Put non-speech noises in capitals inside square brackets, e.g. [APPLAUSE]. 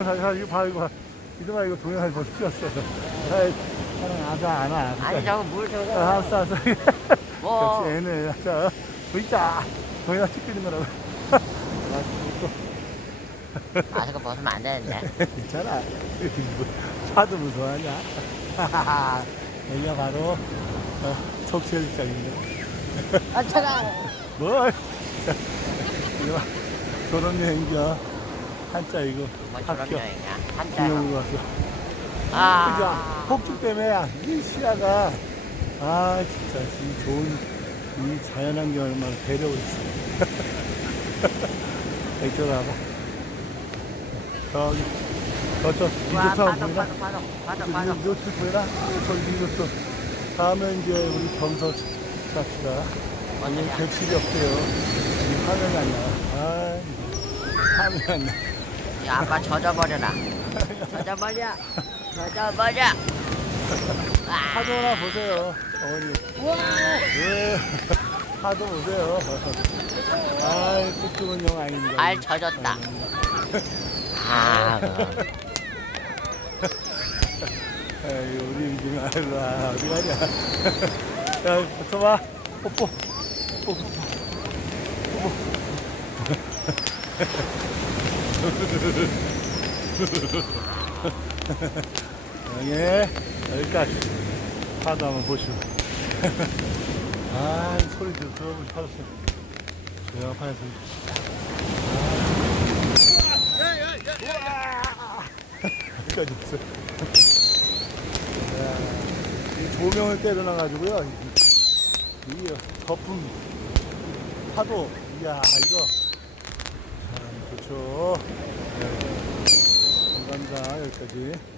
자, 자, 이거 봐, 이거 봐. 이놈아, 이거 동영상 벌써 찍었어. 아이, 아자, 안 와. 아니 저거 물 저거 아, 알았어, 알았어. 뭐 [LAUGHS] 역시 애네. 자, 보이자. 동영상 찍고 있는 거라고. [LAUGHS] 아 저거 벗으면 안 되는데 [LAUGHS] 괜찮아. 파도 무서워하냐? 여기가 바로, 어, 속세일장인데. 아 차가 뭘? 이거 졸업여행자 한자 이거 뭐 학교 졸업여행이야 한자로 왔어. 아 그죠? 폭죽 때문에 이 시야가 아 진짜 이 좋은 이 자연환경을 얼마나 배려고 있어. 이쪽으로 와봐. 저기 저저 와 리조트 한번 파도 보이나? 리조트 보이나? 아, 저기 리조트. 다음에 이제 우리 경서 갑시다. 어디야 객실이 없대요. 이 화면이 안 나와. 아, 화면이 안 나와. 야 아빠 젖어버려라 젖어버려 젖어버려 아 파도나 보세요, 어머니. 우와 왜? 파도 보세요. 아, 폭죽은 영 아닙니다. 알 젖었다 아 에이, 우리 임진아, 일로 와. 어디 가냐. 야, 붙어봐. 뽀뽀. 뽀뽀, 뽀뽀. 예, 여기까지. 파도 한번 보시고. 아, 이 소리 좀 들어보고 싶었어. 조용한 소리. 여기까지 왔어요. 야, 이 조명을 때려놔가지고요. 이- 이 거품, 파도, 이야, 이거. 참 좋죠. 네. 감사합니다. 여기까지.